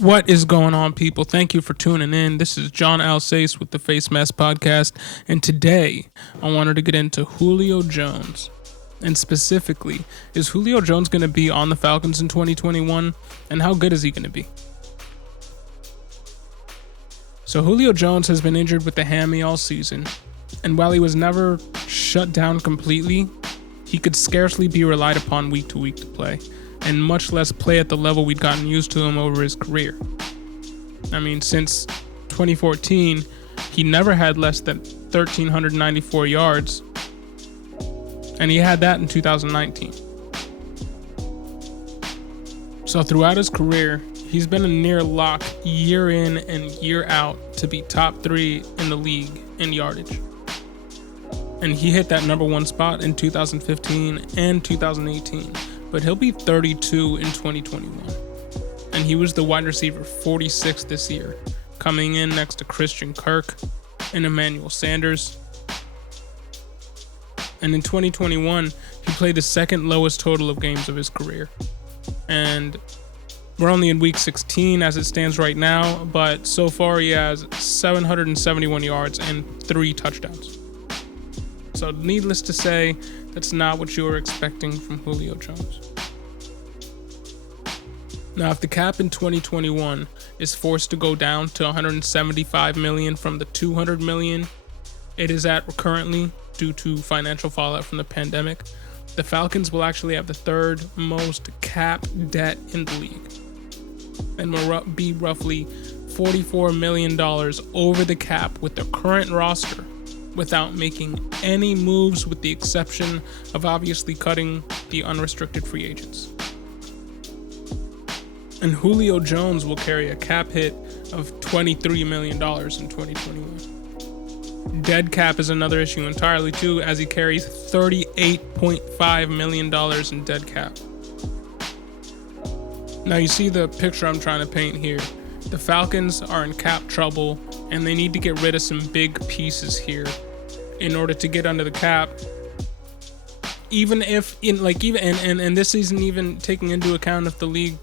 What is going on, people? Thank you for tuning in. This is John Alsace with the Face Mask Podcast, and today I wanted to get into Julio Jones. And specifically, is Julio Jones going to be on the Falcons in 2021, and how good is he going to be? So Julio Jones has been injured with the hammy all season, and while he was never shut down completely, he could scarcely be relied upon week to week to play, and much less play at the level we'd gotten used to him over his career. I mean, since 2014, he never had less than 1,394 yards, and he had that in 2019. So throughout his career, he's been a near lock year in and year out to be top 3 in the league in yardage. And he hit that number 1 spot in 2015 and 2018. But he'll be 32 in 2021. And he was the wide receiver 46 this year, coming in next to Christian Kirk and Emmanuel Sanders. And in 2021, he played the second lowest total of games of his career. And we're only in week 16 as it stands right now, but so far he has 771 yards and 3 touchdowns. So needless to say, that's not what you were expecting from Julio Jones. Now, if the cap in 2021 is forced to go down to $175 million from the $200 million it is at currently due to financial fallout from the pandemic, the Falcons will actually have the 3rd most cap debt in the league, and will be roughly $44 million over the cap with the current roster, without making any moves, with the exception of obviously cutting the unrestricted free agents. And Julio Jones will carry a cap hit of $23 million in 2021. Dead cap is another issue entirely too, as he carries $38.5 million in dead cap. Now you see the picture I'm trying to paint here. The Falcons are in cap trouble, and they need to get rid of some big pieces here in order to get under the cap. Even if and this isn't even taking into account if the league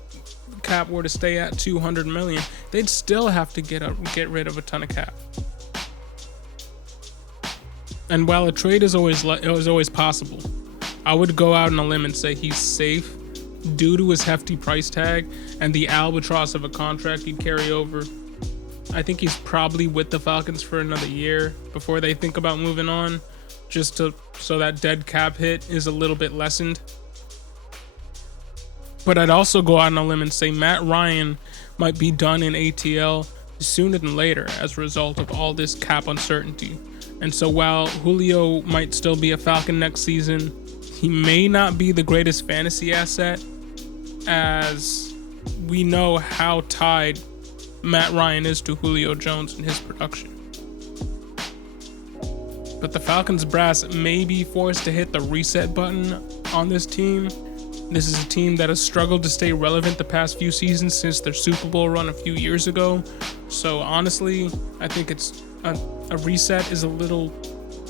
cap were to stay at $200 million, they'd still have to get rid of a ton of cap. And while a trade is always possible, I would go out on a limb and say he's safe due to his hefty price tag and the albatross of a contract he'd carry over. I think he's probably with the Falcons for another year before they think about moving on, just so that dead cap hit is a little bit lessened. But I'd also go out on a limb and say Matt Ryan might be done in ATL sooner than later as a result of all this cap uncertainty. And so while Julio might still be a Falcon next season, he may not be the greatest fantasy asset, as we know how tied Matt Ryan is to Julio Jones and his production. But the Falcons brass may be forced to hit the reset button on this team. This is a team that has struggled to stay relevant the past few seasons since their Super Bowl run a few years ago. So honestly, I think it's a reset is a little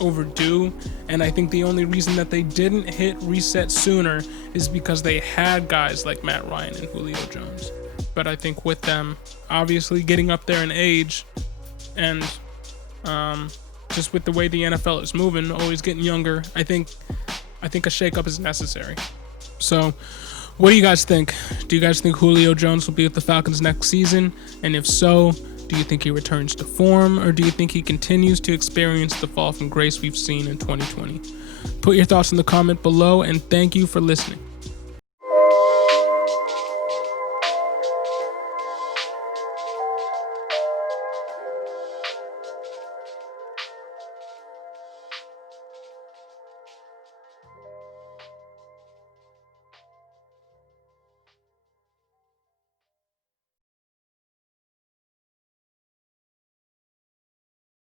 overdue, and I think the only reason that they didn't hit reset sooner is because they had guys like Matt Ryan and Julio Jones. But I think with them obviously getting up there in age, and just with the way the NFL is moving, always getting younger, I think a shakeup is necessary. So what do you guys think? Do you guys think Julio Jones will be with the Falcons next season? And if so, do you think he returns to form, or do you think he continues to experience the fall from grace we've seen in 2020? Put your thoughts in the comment below, and thank you for listening.